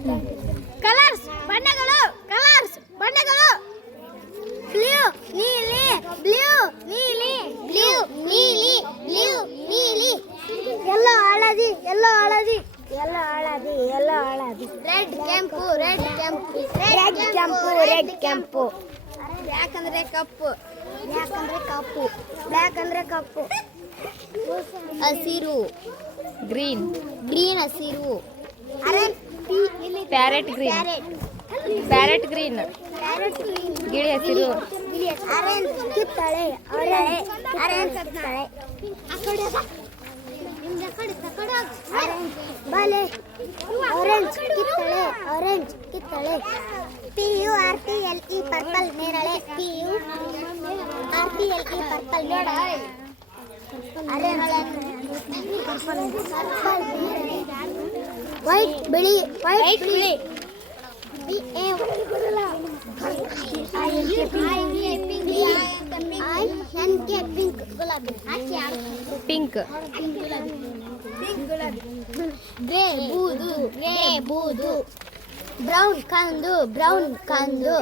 colours ಬಣ್ಣಗಳು blue ನೀಲಿ ಎಲ್ಲೋ ಹಳದಿ ರೆಡ್ ಕೆಂಪು ಬ್ಲ್ಯಾಕ್ ಅಂದ್ರೆ ಕಪ್ಪು ಹಸಿರು ಗ್ರೀನ್ ಹಸಿರು ಪ್ಯಾರೆಟ್ ಗ್ರೀನ್ ಗಿಳಿ ಹಸಿರು ಆರೆಂಜ್ ಕಿತ್ತಳೆ ಬಾಲೆ ಆರೆಂಜ್ ಕಿತ್ತಳೆ PURPLE ಪರ್ಪಲ್ ನೇರಳೆ PURPLE ಪರ್ಪಲ್ ನೇರಳೆ ವೈಟ್ ಬಿಳಿ ಪಿಂಕ್ ಗುಲಾಬಿ ಪಿಂಕ್ ಗ್ರೇ ಬೂದು ಬ್ರೌನ್ ಕಂದು